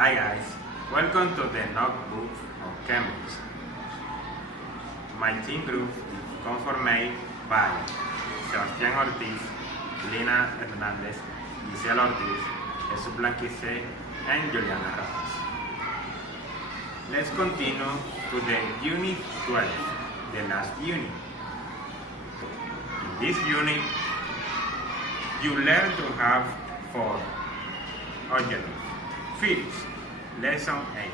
Hi guys, welcome to the Notebook of Cambridge. My team group is conformed by Sebastián Ortiz, Lina Hernández, Giselle Ortiz, Jesus Blanquice, and Juliana Ramos. Let's continue to the Unit 12, the last unit. In this unit, you learn to have 4 objectives. First, Lesson 8.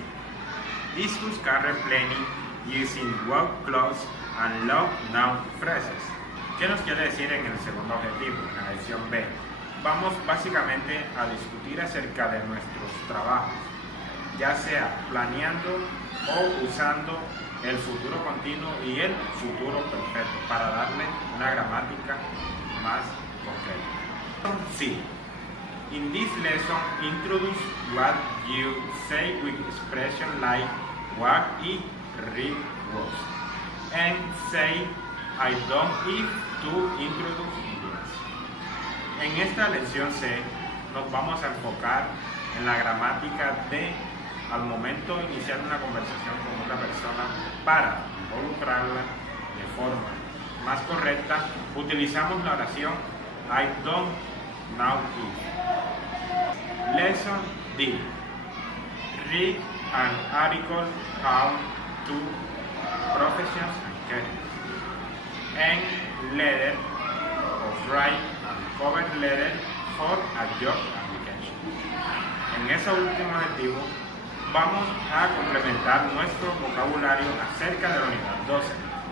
Discuss career planning using what clause and love noun phrases. ¿Qué nos quiere decir en el segundo objetivo, en la lección B? Vamos básicamente a discutir acerca de nuestros trabajos, ya sea planeando o usando el futuro continuo y el futuro perfecto para darle una gramática más concreta. Sí. In this lesson, introduce what you say with expression like what it really was, and say I don't if to introduce ideas. En esta lección C nos vamos a enfocar en la gramática de al momento de iniciar una conversación con otra persona para involucrarla de forma más correcta. Utilizamos la oración I don't know if. Lesson D. Read an article how to professions and careers, and letter or write a cover letter for a job application. En ese último objetivo vamos a complementar nuestro vocabulario acerca de la unidad 12,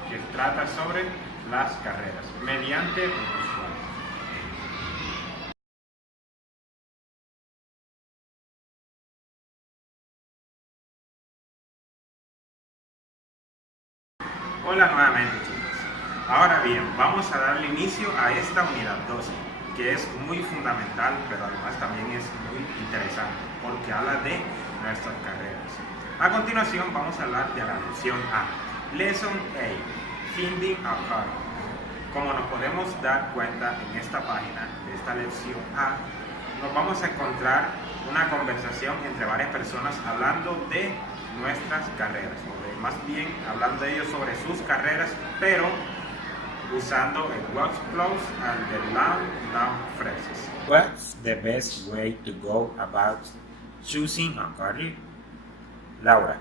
que trata sobre las carreras mediante un usuario. Hola nuevamente, chicos. Ahora bien, vamos a darle inicio a esta unidad 12, que es muy fundamental, pero además también es muy interesante, porque habla de nuestras carreras. A continuación vamos a hablar de la lección A. Lesson A. Finding a career. Como nos podemos dar cuenta en esta página de esta lección A, nos vamos a encontrar una conversación entre varias personas hablando de nuestras carreras, o más bien hablando de ellos sobre sus carreras, pero usando el what clause and the noun phrases. What's the best way to go about choosing a career? Laura: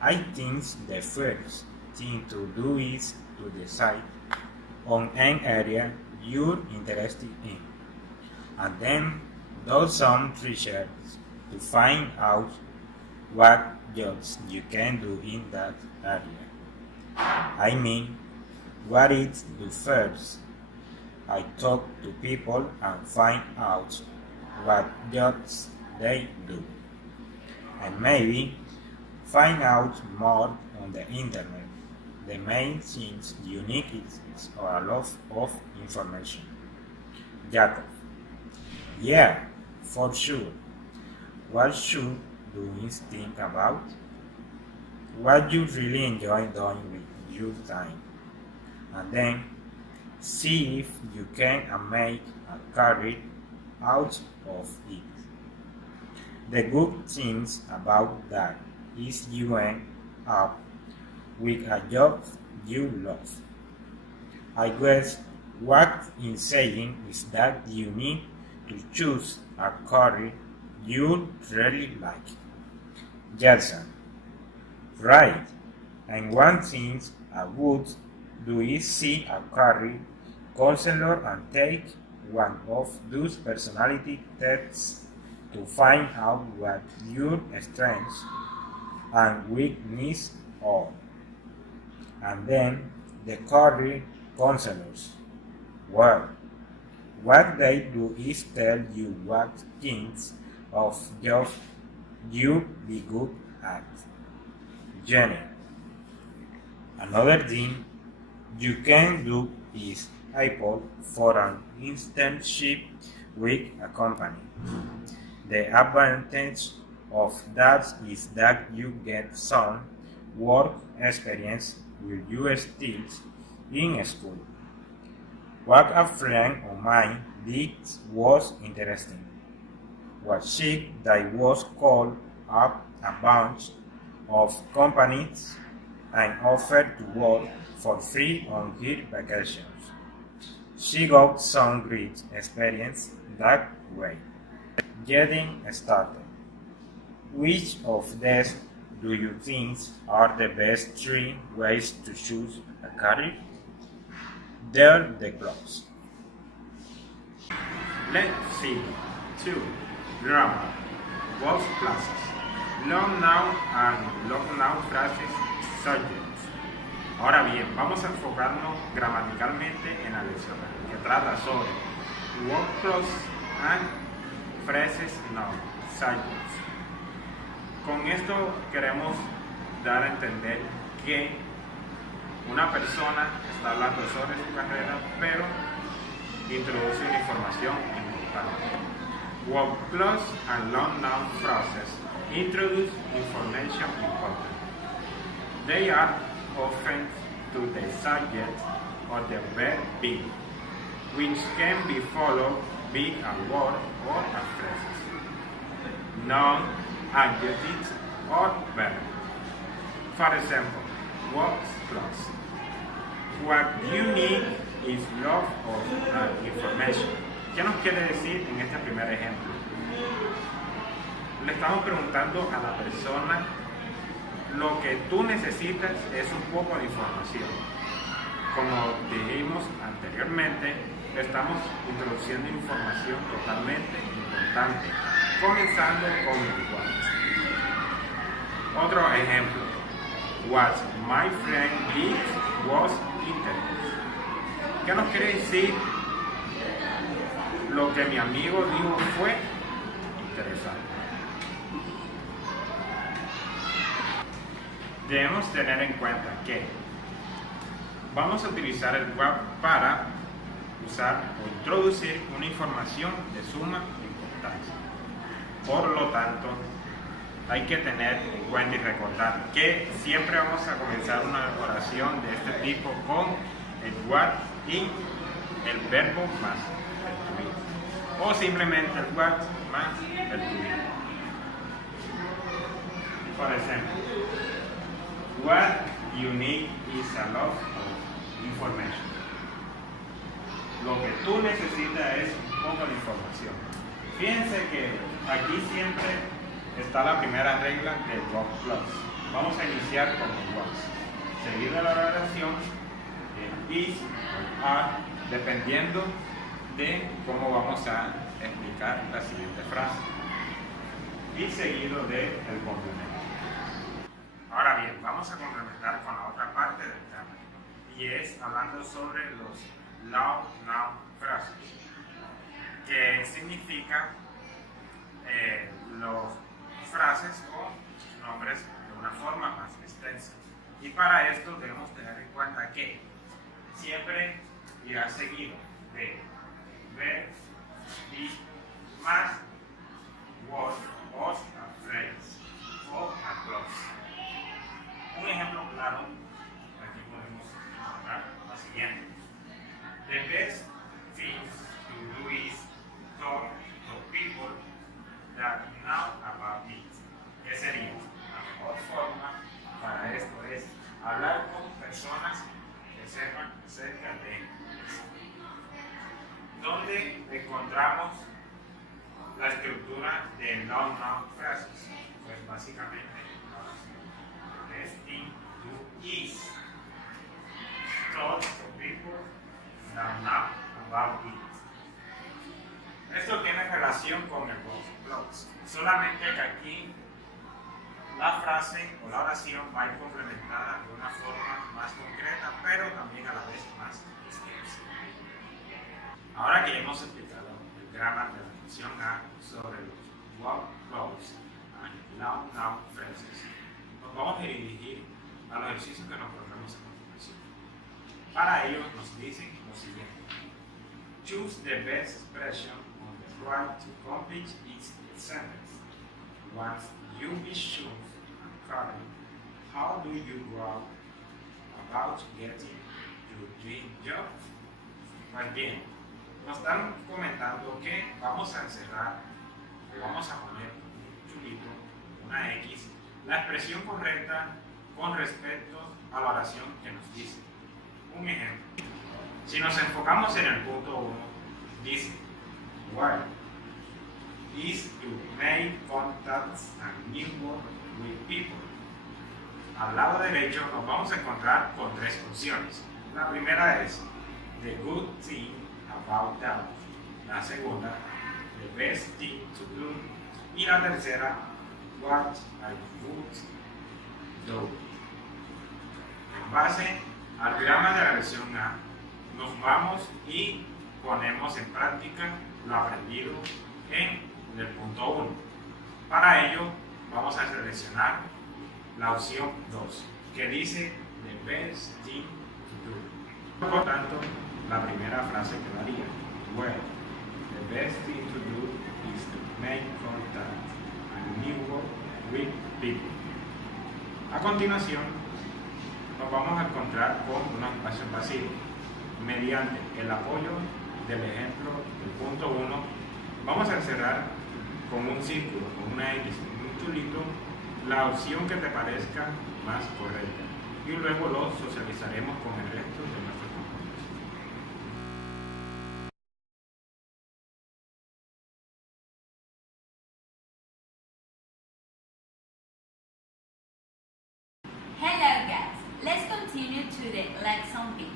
I think the first thing to do is to decide on an area you're interested in, and then do some research to find out what jobs you can do in that area. I mean, what is do first? I talk to people and find out what jobs they do, and maybe find out more on the internet. The main things you need is a lot of information. Jacob: yeah, for sure. What should you think about? What you really enjoy doing with your time, and then see if you can make a career out of it. The good things about that is you end up with a job you love. I guess what I'm saying is that you need to choose a career you really like. Jason: right, and one thing I would do is see a career counselor and take one of those personality tests to find out what your strengths and weaknesses are. And then the career counselors, well, what they do is tell you what kinds of jobs you'll be good at. Jenny: another thing you can do is apply for an internship with a company. The advantage of that is that you get some work experience while you still in school. What a friend of mine did was interesting. What she that was called up a bunch of companies and offered to work for free on her vacations. She got some great experience that way. Getting started. Which of these do you think are the best 3 ways to choose a career? There the clubs. Let's see. 2. Grammar. Both classes. Long noun and long noun phrases subjects. Ahora bien, vamos a enfocarnos gramaticalmente en la lección que trata sobre word clause and phrases noun subjects. Con esto queremos dar a entender que una persona está hablando sobre su carrera, pero introduce una información importante. Word clause and long noun phrases introduce information important. They are often to the subject or the verb be, which can be followed by a word or a phrase, noun, adjectives, or verb. For example, word clause. What you need is lot of information. ¿Qué nos quiere decir en este primer ejemplo? Le estamos preguntando a la persona: lo que tú necesitas es un poco de información. Como dijimos anteriormente, estamos introduciendo información totalmente importante, comenzando con el what. Otro ejemplo: what my friend did was interesting. ¿Qué nos quiere decir? Lo que mi amigo dijo fue interesante. Debemos tener en cuenta que vamos a utilizar el web para usar o introducir una información de suma importancia. Por lo tanto, hay que tener en cuenta y recordar que siempre vamos a comenzar una oración de este tipo con el what y el verbo más el to be, o simplemente el what más el to be. Por ejemplo, what you need is a lot of information. Lo que tú necesitas es un poco de información. Fíjense que aquí siempre está la primera regla del word clause. Vamos a iniciar con el was, seguido de la oración is o are, dependiendo de cómo vamos a explicar la siguiente frase, y seguido del complemento. Ahora bien, vamos a complementar con la otra parte del tema, y es hablando sobre los long noun phrases, que significa los frases o nombres de una forma más extensa. Y para esto debemos tener en cuenta que siempre irá seguido de verb, be, más was o a phrase o a clause. Un ejemplo claro, aquí podemos encontrar lo siguiente: the best thing to do is talk to people that know about it. ¿Qué sería? La mejor forma para esto es hablar con personas que sepan acerca de eso. ¿Dónde encontramos la estructura de long noun phrases? Pues básicamente the best thing to do is talk to people that know about it. Esto tiene relación con el word clause, solamente que aquí la frase o la oración va a ir complementada de una forma más concreta, pero también a la vez más extensa. Ahora que ya hemos explicado el grammar de la lección A sobre los word clause and long noun phrases, nos vamos a dirigir a los ejercicios que nos proponemos a continuación. Para ello nos dicen lo siguiente: choose the best expression on the right to complete each sentence. Once you be sure and current, how do you go about getting your dream job? Pues bien, nos están comentando que vamos a encerrar, que vamos a poner un chulito, una X, la expresión correcta con respecto a la oración que nos dice. Un ejemplo, si nos enfocamos en el punto 1, dice, where is to make contacts and network with people. Al lado derecho nos vamos a encontrar con tres opciones. La primera es the good thing about that. La segunda, the best thing to do. Y la tercera, what I would do. En base al diagrama de la lección A, nos vamos y ponemos en práctica lo aprendido en el punto 1. Para ello, vamos a seleccionar la opción 2, que dice the best thing to do. Por tanto, la primera frase quedaría, well, the best thing to do is to make contact and network with people. A continuación, nos vamos a encontrar con unos espacios vacíos. Mediante el apoyo del ejemplo del punto 1, vamos a encerrar con un círculo, con una X, con un chulito, la opción que te parezca más correcta. Y luego lo socializaremos con el resto de nuestros compañeros. Hello guys, let's continue to the lesson B.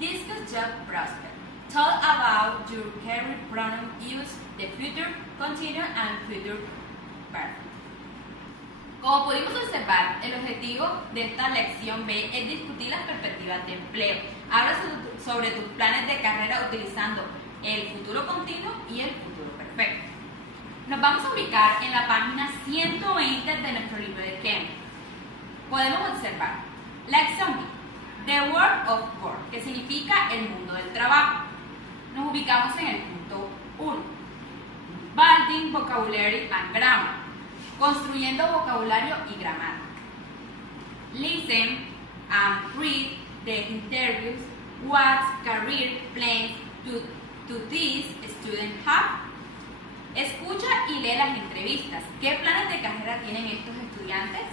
Discuss job prospect. Talk about your career pronoun use, the future continuous and future perfect. Como pudimos observar, el objetivo de esta lección B es discutir las perspectivas de empleo. Habla sobre tus planes de carrera utilizando el futuro continuo y el futuro perfecto. Nos vamos a ubicar en la página 120 de nuestro libro de Cambridge. Podemos observar lección B, the world of work, que significa el mundo del trabajo. Nos ubicamos en el punto 1. Building vocabulary and grammar, construyendo vocabulario y gramática. Listen and read the interviews. What career plans do these students have? Escucha y lee las entrevistas. ¿Qué planes de carrera tienen estos estudiantes?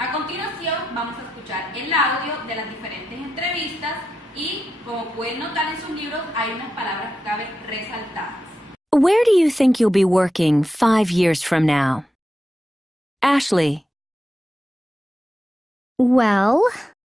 A continuación vamos a escuchar el audio de las diferentes entrevistas y, como pueden notar en sus libros, hay unas palabras clave resaltadas. Where do you think you'll be working 5 years from now? Ashley. Well,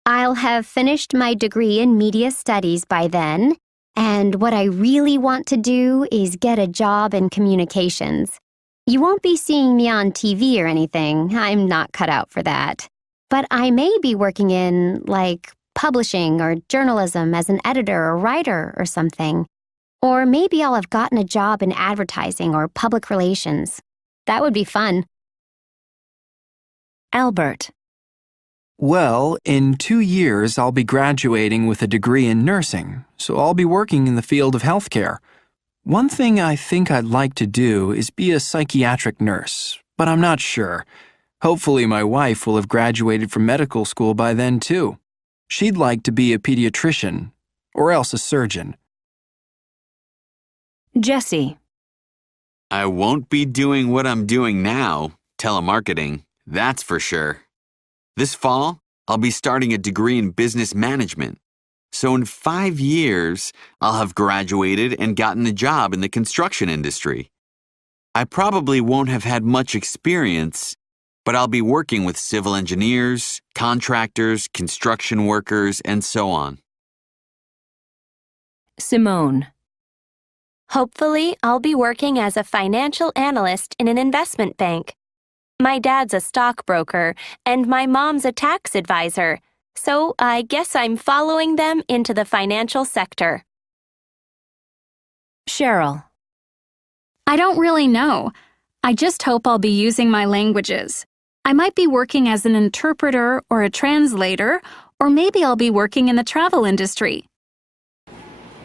I'll have finished my degree in media studies by then, and what I really want to do is get a job in communications. You won't be seeing me on TV or anything. I'm not cut out for that. But I may be working in, like, publishing or journalism as an editor or writer or something. Or maybe I'll have gotten a job in advertising or public relations. That would be fun. Albert. Well, in 2 years, I'll be graduating with a degree in nursing, so I'll be working in the field of healthcare. One thing I think I'd like to do is be a psychiatric nurse, but I'm not sure. Hopefully my wife will have graduated from medical school by then too. She'd like to be a pediatrician, or else a surgeon. Jesse. I won't be doing what I'm doing now, telemarketing, that's for sure. This fall, I'll be starting a degree in business management. So in 5 years, I'll have graduated and gotten a job in the construction industry. I probably won't have had much experience, but I'll be working with civil engineers, contractors, construction workers, and so on. Simone. Hopefully, I'll be working as a financial analyst in an investment bank. My dad's a stockbroker, and my mom's a tax advisor, so I guess I'm following them into the financial sector. Cheryl. I don't really know. I just hope I'll be using my languages. I might be working as an interpreter or a translator, or maybe I'll be working in the travel industry.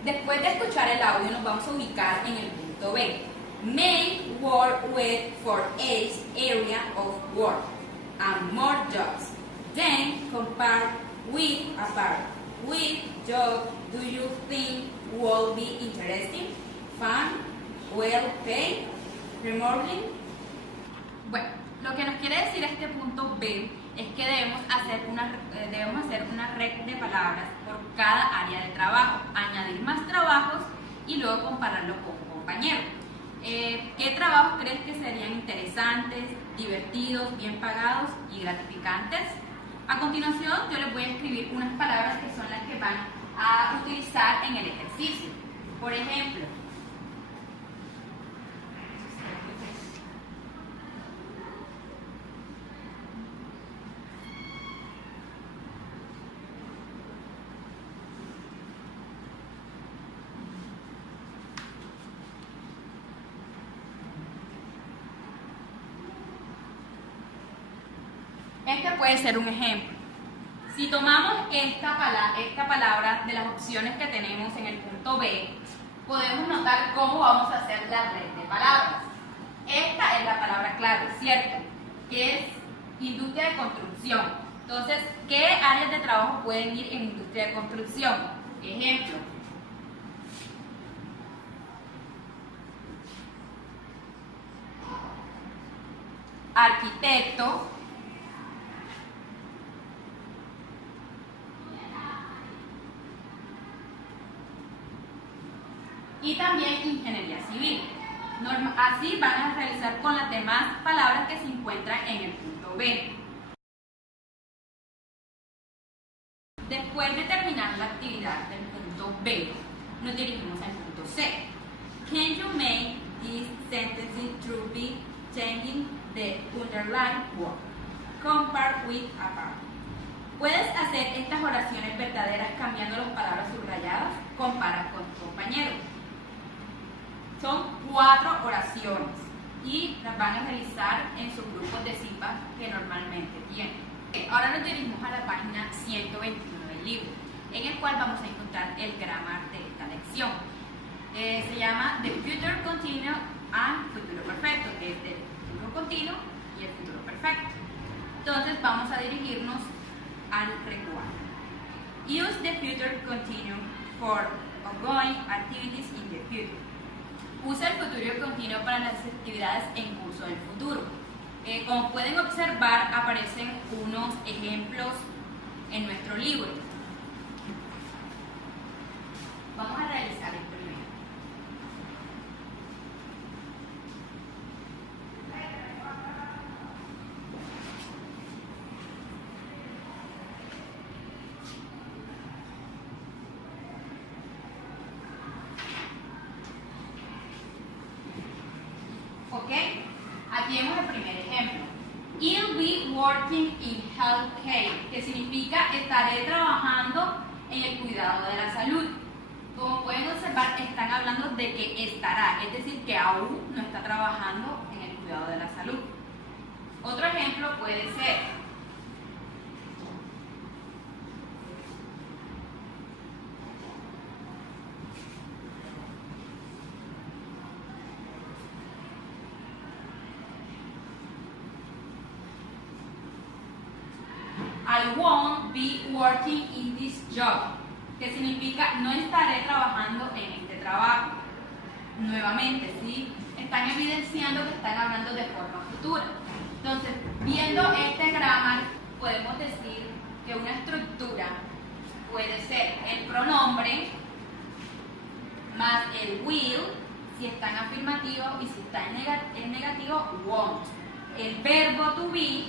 Después de escuchar el audio, nos vamos a ubicar en el punto B. May work with for each area of work and more jobs. Then compare with apart. Which job do you think will be interesting, fun, well paid, rewarding? Lo que nos quiere decir este punto B es que debemos hacer una red de palabras por cada área de trabajo, añadir más trabajos y luego compararlo con compañeros. ¿Qué trabajos crees que serían interesantes, divertidos, bien pagados y gratificantes? A continuación, yo les voy a escribir unas palabras que son las que van a utilizar en el ejercicio. Por ejemplo, este puede ser un ejemplo. Si tomamos esta palabra de las opciones que tenemos en el punto B, podemos notar cómo vamos a hacer la red de palabras. Esta es la palabra clave, ¿cierto? Que es industria de construcción. Entonces, ¿qué áreas de trabajo pueden ir en industria de construcción? Ejemplo. Arquitecto. Y también ingeniería civil. Así van a realizar con las demás palabras que se encuentran en el punto B. Después de terminar la actividad del punto B, nos dirigimos al punto C. Can you make this sentence through be changing the underlined word? Compare with apart. ¿Puedes hacer estas oraciones verdaderas cambiando las palabras subrayadas? Compara con tu compañero. Son 4 oraciones y las van a realizar en sus grupos de cipas que normalmente tienen. Ahora nos dirigimos a la página 121 del libro, en el cual vamos a encontrar el grammar de esta lección. Se llama The Future Continuous and Futuro Perfecto, que es el futuro continuo y el futuro perfecto. Entonces vamos a dirigirnos al recuadro. Use the future continuous for ongoing activities in the future. Usa el futuro continuo para las actividades en curso del futuro. Como pueden observar, aparecen unos ejemplos en nuestro libro. Vamos a realizar el primero. ¿Ok? Aquí vemos el primer ejemplo. I'll be working in healthcare, que significa estaré trabajando en el cuidado de la salud. Como pueden observar, están hablando de que estará, es decir, que aún no está trabajando en el cuidado de la salud. Otro ejemplo puede ser: I won't be working in this job, que significa no estaré trabajando en este trabajo. Nuevamente, ¿sí? Están evidenciando que están hablando de forma futura. Entonces, viendo este grammar, podemos decir que una estructura puede ser el pronombre más el will, si está en afirmativo, y si está en negativo, won't. El verbo to be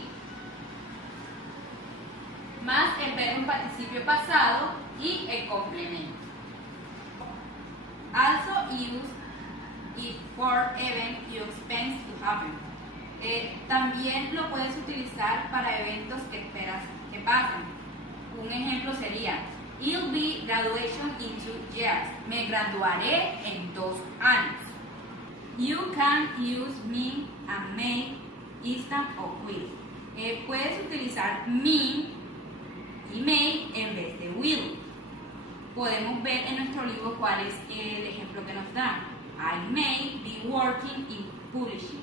más el verbo en participio pasado y el complemento. Also use it for event you expect to happen. También lo puedes utilizar para eventos que esperas que pasen. Un ejemplo sería: I'll be graduation in 2 years. Me graduaré en 2 años. You can use me and may, instant o will. Puedes utilizar me y may en vez de will. Podemos ver en nuestro libro cuál es el ejemplo que nos da. I may be working in publishing.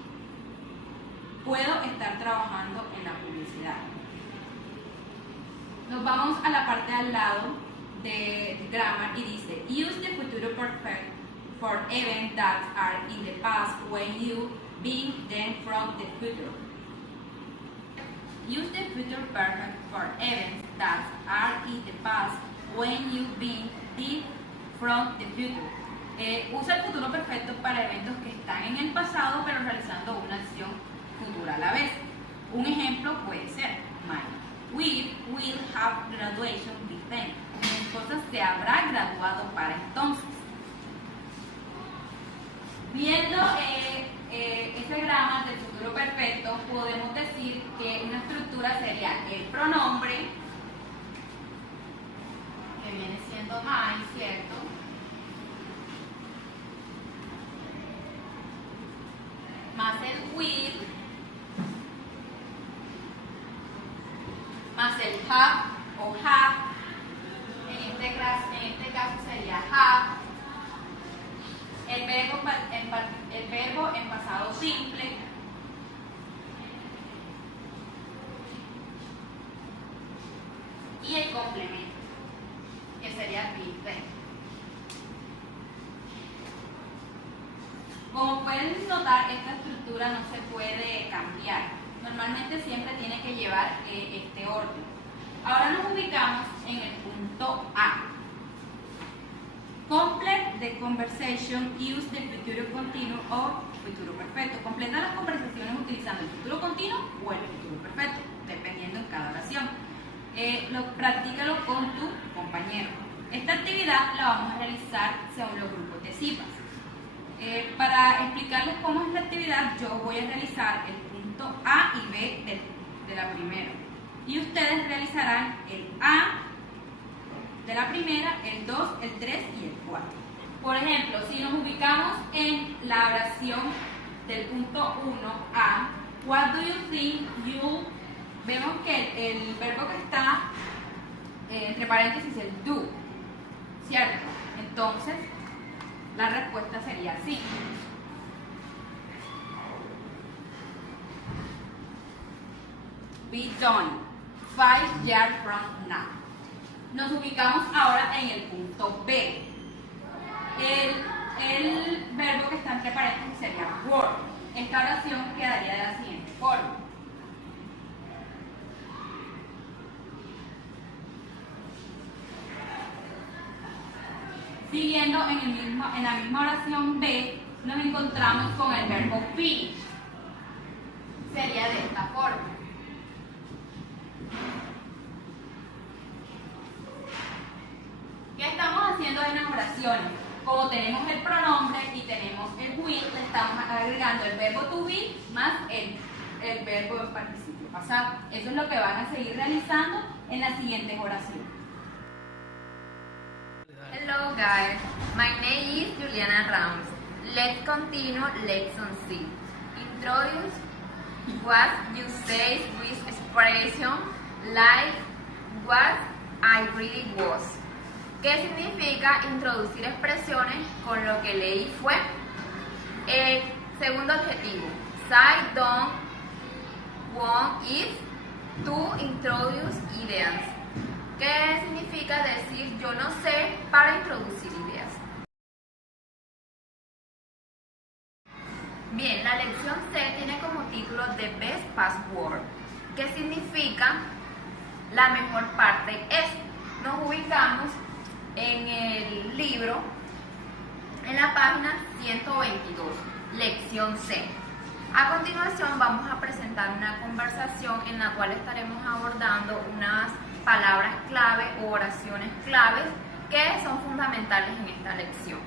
Puedo estar trabajando en la publicidad. Nos vamos a la parte de al lado de grammar y dice: use the future perfect for events that are in the past when you being them from the future. Use the future perfect for events that are in the past when you've been did from the future. Usa el futuro perfecto para eventos que están en el pasado pero realizando una acción futura a la vez. Un ejemplo puede ser my wife will have graduation by then. Mi esposa se habrá graduado para entonces. Viendo este grama del futuro perfecto, podemos decir que una estructura sería el pronombre, que viene siendo my, ¿cierto? Más el will, más el have o have, en este caso sería have, el verbo en pasado simple, y el complemento, que sería be then. Como pueden notar, esta estructura no se puede cambiar. Normalmente siempre tiene que llevar este orden. Ahora nos ubicamos en el punto A. Complete the conversation, use the futuro continuo o futuro perfecto. Completa las conversaciones utilizando el futuro continuo o el futuro perfecto, dependiendo en cada oración. Practícalo con tu compañero. Esta actividad la vamos a realizar según los grupos de CIPAS. Para explicarles cómo es la actividad, yo voy a realizar el punto A y B de la primera. Y ustedes realizarán el A de la primera, el 2, el 3 y el 4. Por ejemplo, si nos ubicamos en la oración del punto 1A, what do you think you, vemos que el verbo que está entre paréntesis es el do, ¿cierto? Entonces, la respuesta sería así. Be done 5 years from now. Nos ubicamos ahora en el punto B. El verbo que está entre paréntesis sería work. Esta oración quedaría de la siguiente forma. Siguiendo en la misma oración B, nos encontramos con el verbo finish. Sería de esta forma. ¿Qué estamos haciendo en las oraciones? Como tenemos el pronombre y tenemos el will, le estamos agregando el verbo to be más el verbo en participio pasado. Eso es lo que van a seguir realizando en las siguientes oraciones. Hello guys, my name is Juliana Ramos. Let's continue lesson 6. Introduce what you say with expression like what I really was. ¿Qué significa introducir expresiones con lo que leí fue? Segundo objetivo, say don't, want, if, to introduce ideas. ¿Qué significa decir yo no sé para introducir ideas? Bien, la lección C tiene como título The Best Password. ¿Qué significa la mejor parte es? Nos ubicamos en el libro, en la página 122, lección C. A continuación vamos a presentar una conversación en la cual estaremos abordando unas palabras clave o oraciones claves que son fundamentales en esta lección.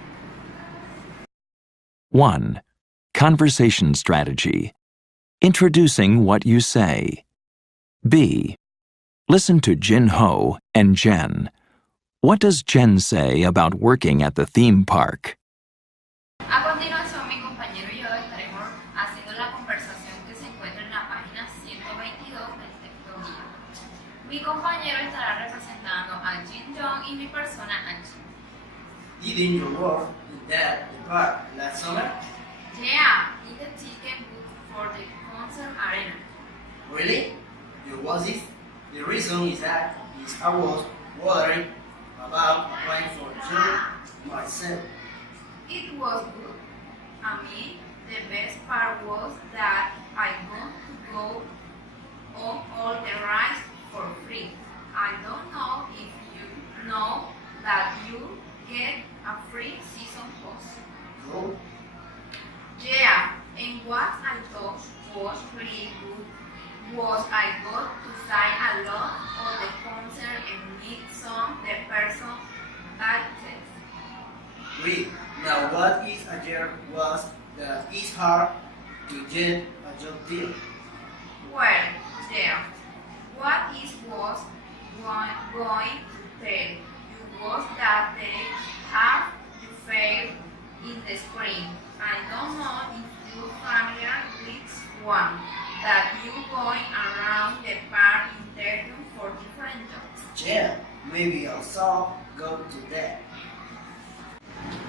1. Conversation strategy. Introducing what you say. B. Listen to Jin Ho and Jen. What does Jen say about working at the theme park? A continuación, mi compañero y yo estaremos haciendo la conversación que se encuentra en la página 122 del texto guía. Mi compañero estará representando a Jin Jong y mi persona a Jin. Didn't you work in the park last summer? Yeah, in the ticket booth for the concert arena. Really? You was it? The reason is that I was worried about applying for a job myself. It was good. I mean, the best part was that I got to go on all the rice for free. I don't know if you know that you get a free season pass. No. Yeah, and what I thought was really good was I got to sign a lot of the concert and meet some the person actors. Read. Now what is a year was that it's hard to get a job deal. Well, yeah, what is was going to tell you was that they have you failed in the spring. I don't know if you're familiar with one that you going around the park interviewing for different jobs. Yeah, maybe also go to that.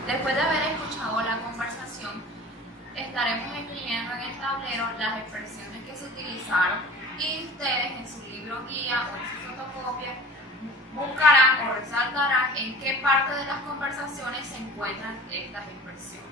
Después de haber escuchado la conversación, estaremos escribiendo en el tablero las expresiones que se utilizaron y ustedes en su libro guía o en su fotocopia buscarán o resaltarán en qué parte de las conversaciones se encuentran estas expresiones.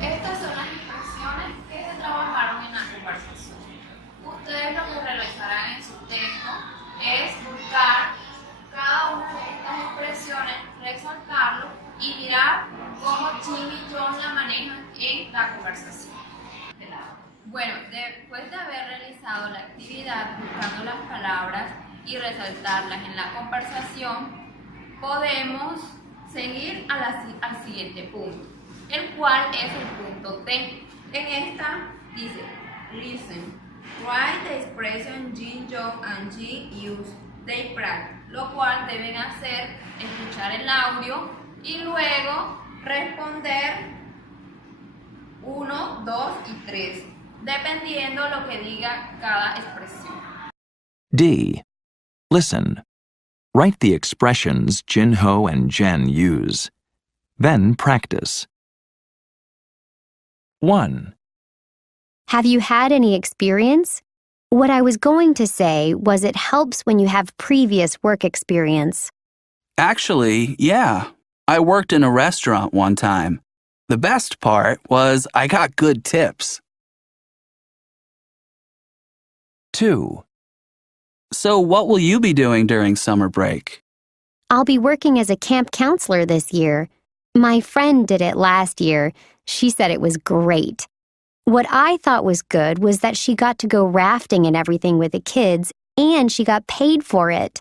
Estas son las expresiones que se trabajaron en la conversación. Ustedes lo que realizarán en su texto es buscar cada una de estas expresiones, resaltarlo y mirar cómo Jim y John la manejan en la conversación. Bueno, después de haber realizado la actividad buscando las palabras y resaltarlas en la conversación, podemos seguir al siguiente punto, el cual es el punto T. En esta dice, listen, write the expression Jin, John and Jin use, they practice, lo cual deben hacer, escuchar el audio y luego responder 1, 2 y 3, dependiendo lo que diga cada expresión. D. Listen. Write the expressions Jinho and Jen use. Then practice. 1. Have you had any experience? What I was going to say was it helps when you have previous work experience. Actually, yeah. I worked in a restaurant one time. The best part was I got good tips. 2. So what will you be doing during summer break? I'll be working as a camp counselor this year. My friend did it last year. She said it was great. What I thought was good was that she got to go rafting and everything with the kids, and she got paid for it.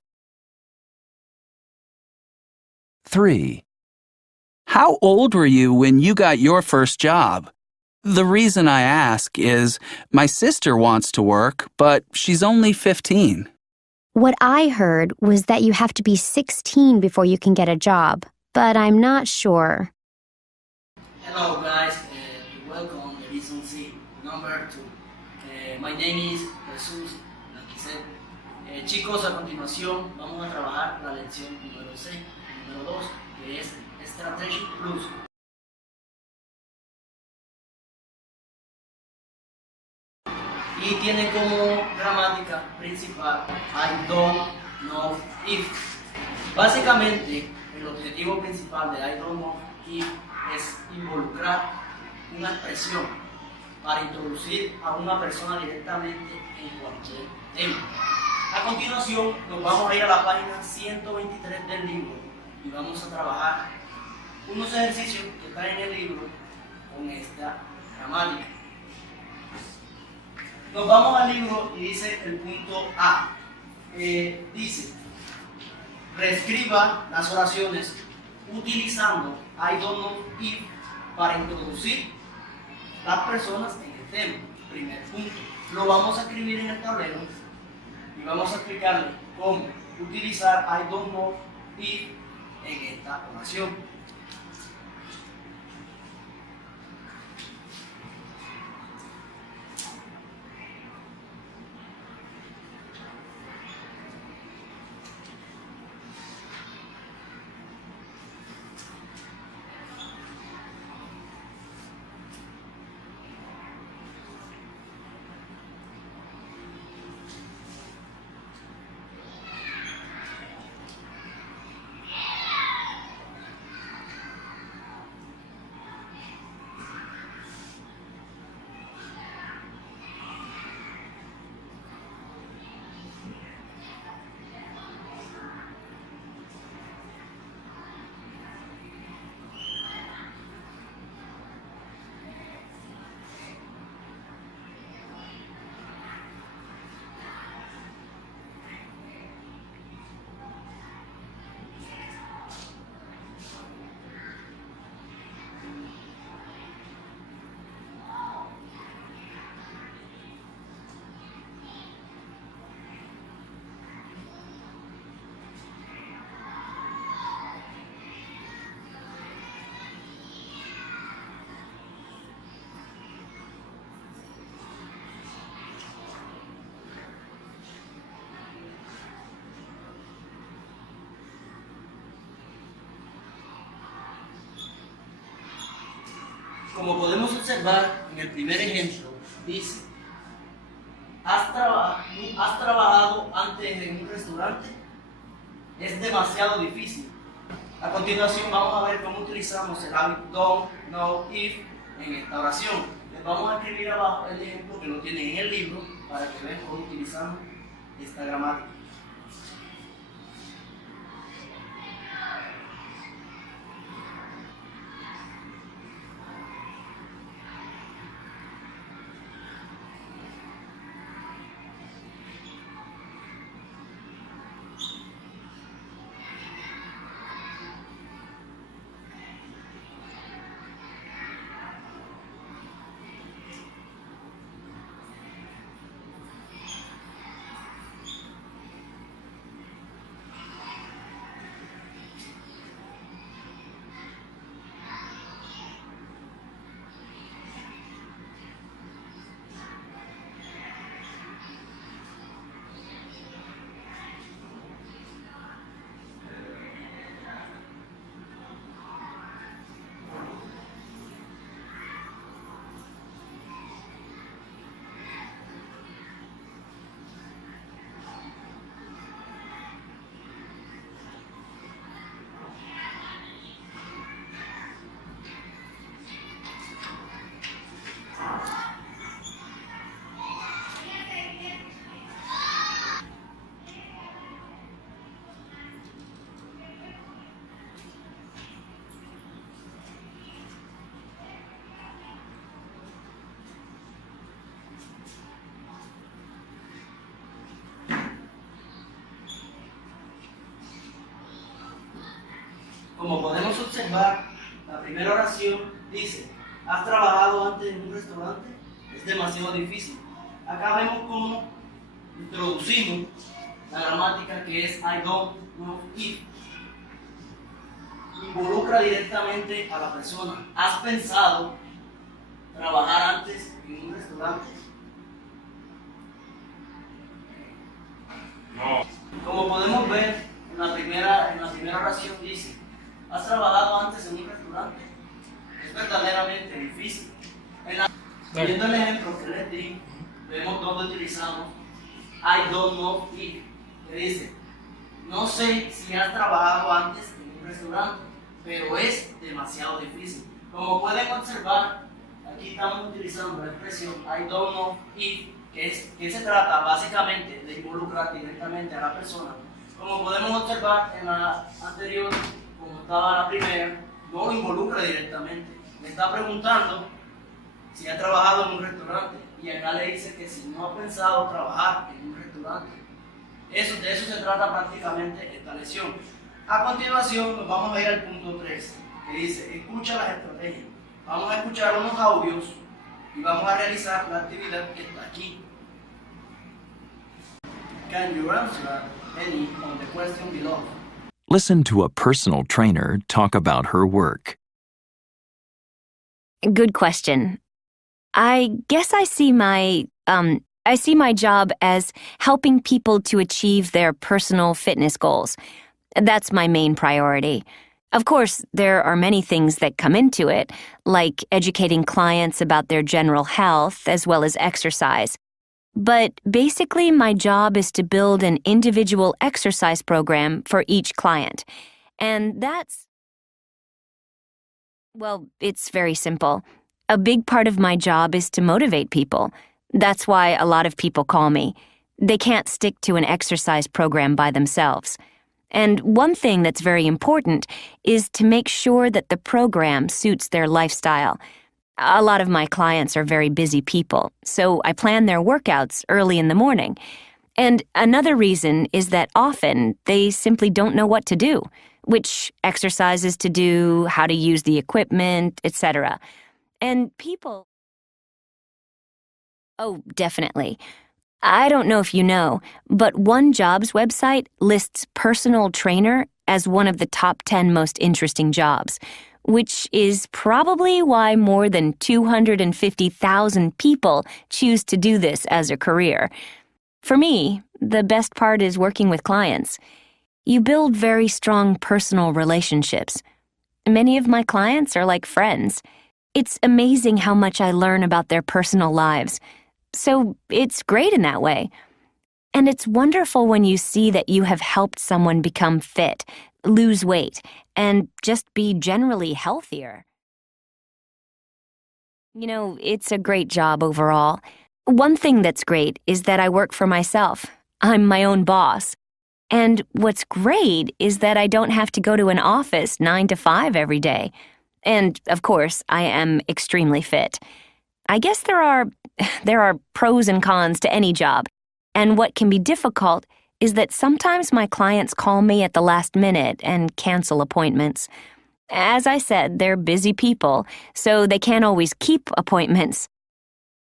3. How old were you when you got your first job? The reason I ask is my sister wants to work, but she's only 15. What I heard was that you have to be 16 before you can get a job, but I'm not sure. Hello guys, welcome to lesson C, number 2. My name is Jesus Lanquiset. Chicos, a continuación vamos a trabajar la lección número 6, número 2, que es Strategy Plus. Y tiene como gramática principal I don't know if. Básicamente, el objetivo principal de I don't know if es involucrar una expresión para introducir a una persona directamente en cualquier tema. A continuación, nos vamos a ir a la página 123 del libro y vamos a trabajar unos ejercicios que están en el libro con esta gramática. Nos vamos al libro y dice el punto A. Dice, reescriba las oraciones utilizando I don't know if para introducir las personas en el tema. Primer punto. Lo vamos a escribir en el tablero y vamos a explicarle cómo utilizar I don't know if en esta oración. Como podemos observar en el primer ejemplo, dice, ¿has trabajado antes en un restaurante? Es demasiado difícil. A continuación vamos a ver cómo utilizamos el I don't know if en esta oración. Les vamos a escribir abajo el ejemplo que lo tienen en el libro para que vean cómo utilizamos esta gramática. Como podemos observar, la primera oración dice, ¿has trabajado antes en un restaurante? Es demasiado difícil. Acá vemos cómo introducimos la gramática que es I don't know if. Involucra directamente a la persona. ¿Has pensado trabajar antes en un restaurante? No. Como podemos ver, en la primera oración dice, ¿has trabajado antes en un restaurante? Es verdaderamente difícil. Viendo el ejemplo que les di, vemos dónde utilizamos I don't know if, que dice, no sé si has trabajado antes en un restaurante, pero es demasiado difícil. Como pueden observar, aquí estamos utilizando la expresión I don't know if, que se trata básicamente de involucrar directamente a la persona. Como podemos observar en la anterior, como estaba la primera, no lo involucra directamente. Me está preguntando si ha trabajado en un restaurante y acá le dice que si no ha pensado trabajar en un restaurante. De eso se trata prácticamente esta lección. A continuación nos vamos a ir al punto 3, que dice, escucha las estrategias. Vamos a escuchar unos audios y vamos a realizar la actividad que está aquí. Can you answer any on the question below? Listen to a personal trainer talk about her work. Good question. I guess I see my job as helping people to achieve their personal fitness goals. That's my main priority. Of course, there are many things that come into it, like educating clients about their general health as well as exercise. But basically, my job is to build an individual exercise program for each client. And it's very simple. A big part of my job is to motivate people. That's why a lot of people call me. They can't stick to an exercise program by themselves. And one thing that's very important is to make sure that the program suits their lifestyle. A lot of my clients are very busy people, so I plan their workouts early in the morning. And another reason is that often they simply don't know what to do, which exercises to do, how to use the equipment, etc. And people... Oh, definitely. I don't know if you know, but One Job's website lists personal trainer as one of the top 10 most interesting jobs, which is probably why more than 250,000 people choose to do this as a career. For me, the best part is working with clients. You build very strong personal relationships. Many of my clients are like friends. It's amazing how much I learn about their personal lives. So it's great in that way. And it's wonderful when you see that you have helped someone become fit, lose weight, and just be generally healthier. You know, it's a great job overall. One thing that's great is that I work for myself. I'm my own boss. And what's great is that I don't have to go to an office 9 to 5 every day. And, of course, I am extremely fit. I guess there are pros and cons to any job, and what can be difficult is that sometimes my clients call me at the last minute and cancel appointments. As I said, they're busy people, so they can't always keep appointments.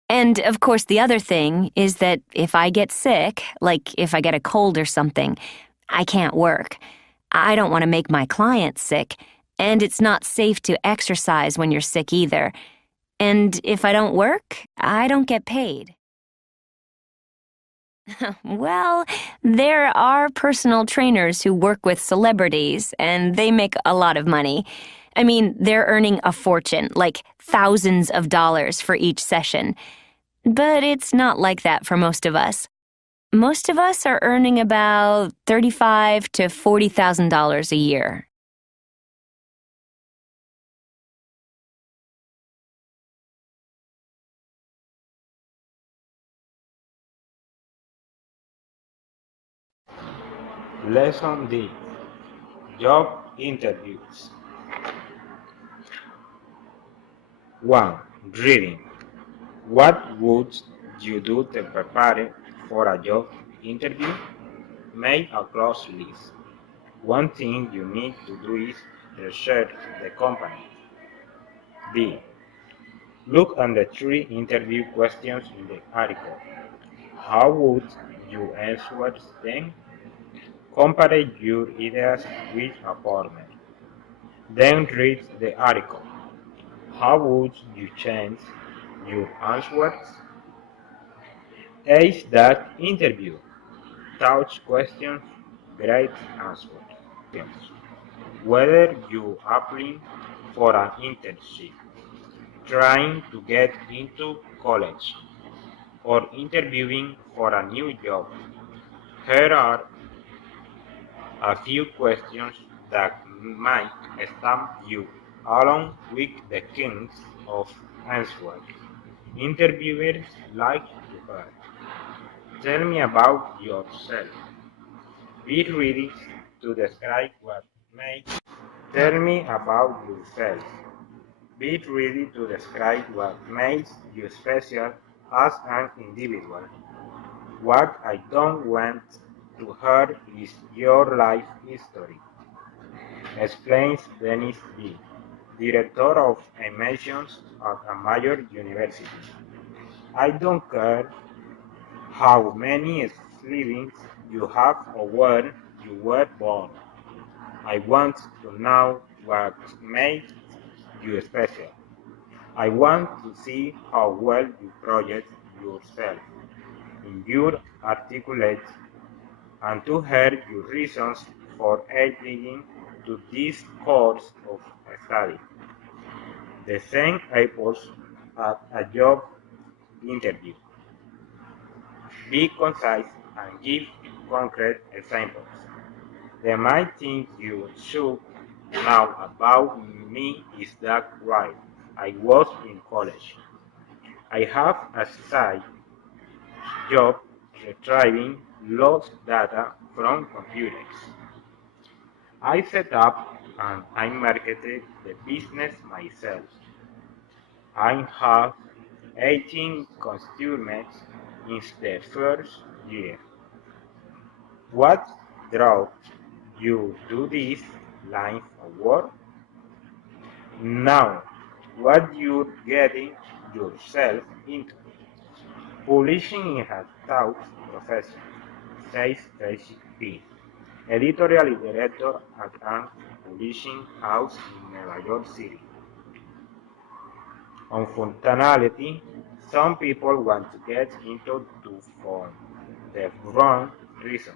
And, of course, the other thing is that if I get sick, like if I get a cold or something, I can't work. I don't want to make my clients sick, and it's not safe to exercise when you're sick either. And if I don't work, I don't get paid. Well, there are personal trainers who work with celebrities, and they make a lot of money. I mean, they're earning a fortune, like thousands of dollars for each session. But it's not like that for most of us. Most of us are earning about $35,000 to $40,000 a year. Lesson D. Job interviews. 1. Reading. What would you do to prepare for a job interview? Make a close list. One thing you need to do is research the company. B. Look at the 3 interview questions in the article. How would you answer them? Compare your ideas with a partner. Then read the article. How would you change your answers? Ace that interview. Touch questions, great answers. Whether you are applying for an internship, trying to get into college, or interviewing for a new job, here are a few questions that might stump you, along with the kinds of answers interviewers like to hear. Tell me about yourself. Be ready to describe what makes. Tell me about yourself. Be ready to describe what makes you special as an individual. What I don't want to hear is your life history, explains Dennis B., director of admissions at a major university. I don't care how many siblings you have or where you were born. I want to know what makes you special. I want to see how well you project yourself in your articulate and to hear your reasons for applying to this course of study. The same apples at a job interview. Be concise and give concrete examples. They might think you should know about me. Is that right? I was in college. I have a side job retrieving lost data from computers. I set up and I marketed the business myself. I have 18 customers in the first year. What drove you to this line of work? Now, what you're getting yourself into. Publishing is a tough profession, says Tracy P., editorial director at a publishing house in New York City. Unfortunately, some people want to get into it for the wrong reason.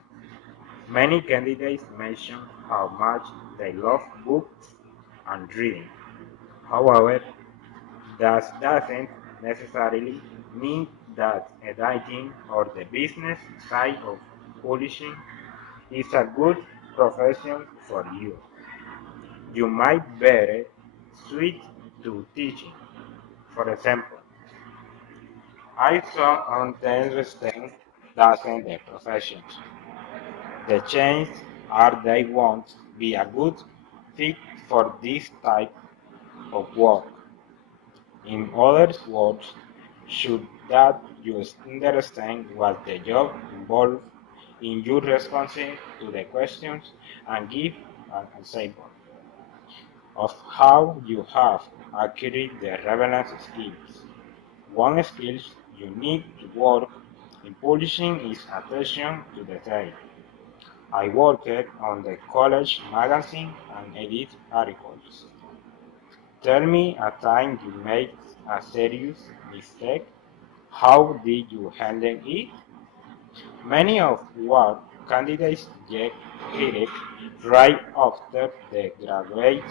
Many candidates mention how much they love books and reading. However, that doesn't necessarily mean that editing or the business side of publishing is a good profession for you. You might better switch to teaching. For example, I saw on interesting dozen the professions. The chances are they won't be a good fit for this type of work. In other words, should that you understand what the job involves in your responses to the questions and give an example of how you have acquired the relevant skills. One skill you need to work in publishing is attention to detail. I worked on the college magazine and edit articles. Tell me a time you made a serious mistake. How did you handle it? Many of what candidates get hit right after they graduate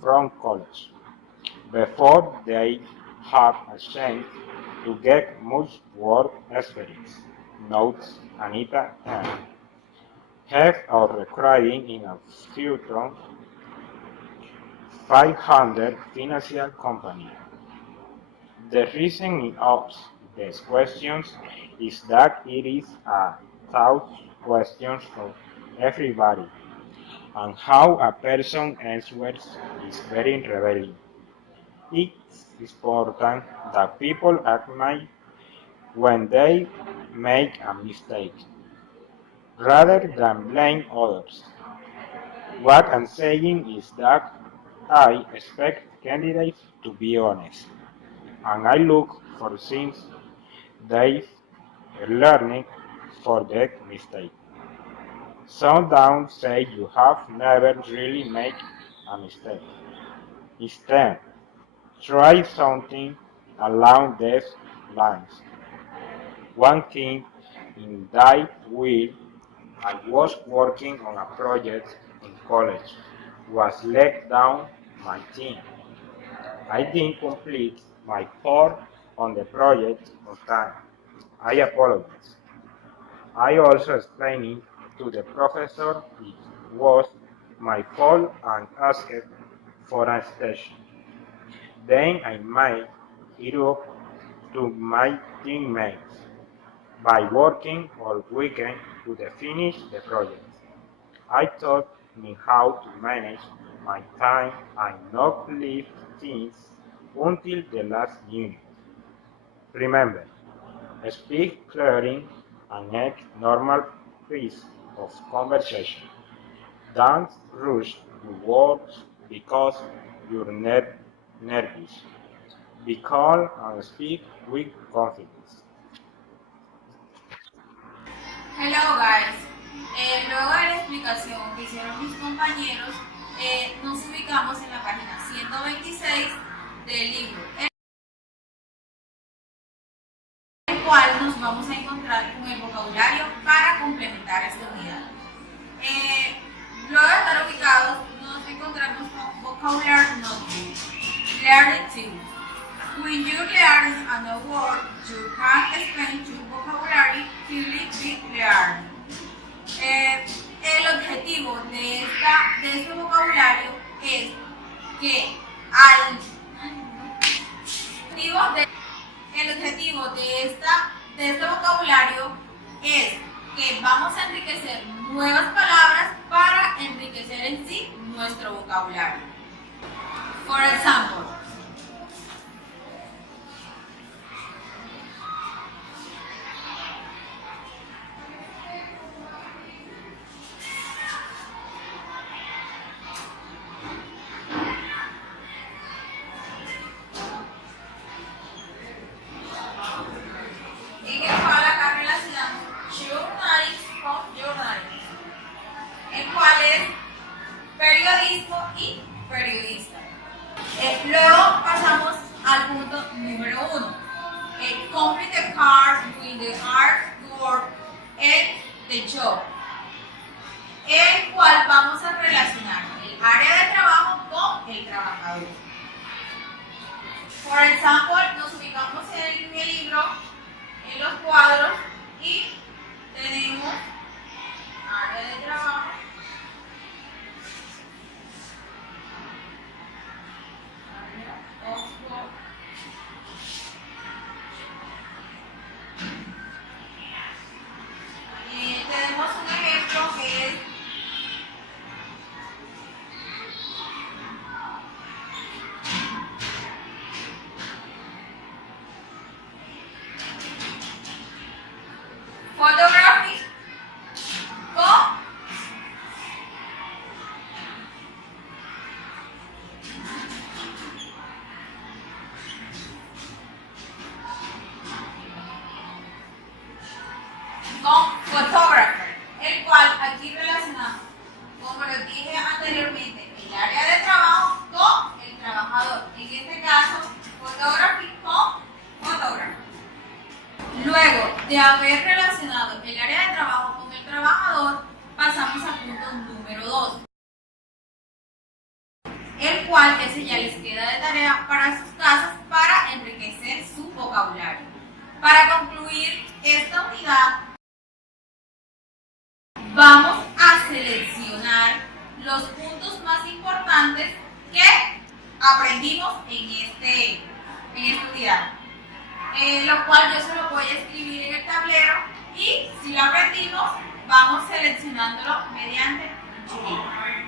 from college, before they have a chance to get much work experience. Notes Anita Tan. Have or requiring in a future 500 financial company. The reason it asks these questions is that it is a tough question for everybody, and how a person answers is very revealing. It's important that people admit when they make a mistake, rather than blame others. What I'm saying is that I expect candidates to be honest, and I look for things they've learned for their mistake. Some don't say you have never really made a mistake. Instead, try something along these lines. One thing in that will I was working on a project in college was let down my team. I didn't complete my part on the project on time. I apologize. I also explained to the professor it was my fault and asked for an extension. Then I made it up to my teammates by working all weekend to finish the project. I taught me how to manage my time and not leave things until the last minute. Remember, speak clearly and make normal pace of conversation. Don't rush your words because you're nervous. Be calm and speak with confidence. Hello guys. Luego de la explicación que hicieron mis compañeros, nos ubicamos en la página 126 del libro, en el cual nos vamos a encontrar con el vocabulario para complementar esta unidad. Luego de estar ubicados, nos encontramos con vocabulary notebook, learning tools. When you learn a new word, you can expand your vocabulary clearly with learning. El objetivo de este vocabulario es que el objetivo de este vocabulario es que vamos a enriquecer nuevas palabras para enriquecer en sí nuestro vocabulario. For example, en el cual acá relacionamos journalism con journalism, el cual es periodismo y periodista. Luego pasamos al punto número 1, complete the cards with the hard work and the job, el cual vamos a relacionar el área de trabajo con el trabajador. Por ejemplo, nos ubicamos en el libro, en los cuadros, y tenemos área de trabajo, tenemos un ejemplo que es photography con photographer, el cual aquí relacionamos, como lo dije anteriormente, el área de trabajo con el trabajador. En este caso, photography con photographer. Luego de haber relacionado el área de trabajo con el trabajador, pasamos al punto número 2, el cual ese ya les queda de tarea para sus casas para enriquecer su vocabulario. Para concluir esta unidad, vamos a seleccionar los puntos más importantes que aprendimos en esta unidad, lo cual yo se lo voy a escribir en el tablero, y si lo aprendimos, vamos seleccionándolo mediante check.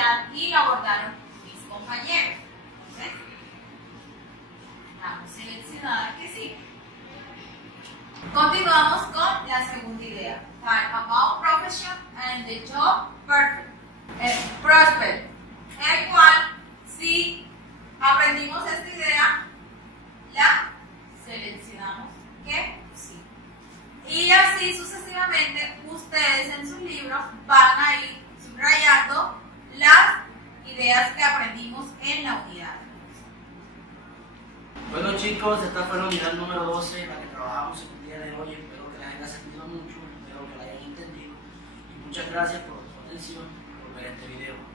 unidad y lo abordaron mis compañeros. ¿Sí? Vamos a seleccionar que sí. Continuamos con la segunda idea. Talk about profession and the job prospect. El cual, si aprendimos esta idea, la seleccionamos que sí. Y así sucesivamente, ustedes en sus libros van a ir subrayando las ideas que aprendimos en la unidad. Bueno chicos, esta fue la unidad número 12, la que trabajamos el día de hoy. Espero que les haya servido mucho, espero que la hayan entendido. Y muchas gracias por su atención y por ver este video.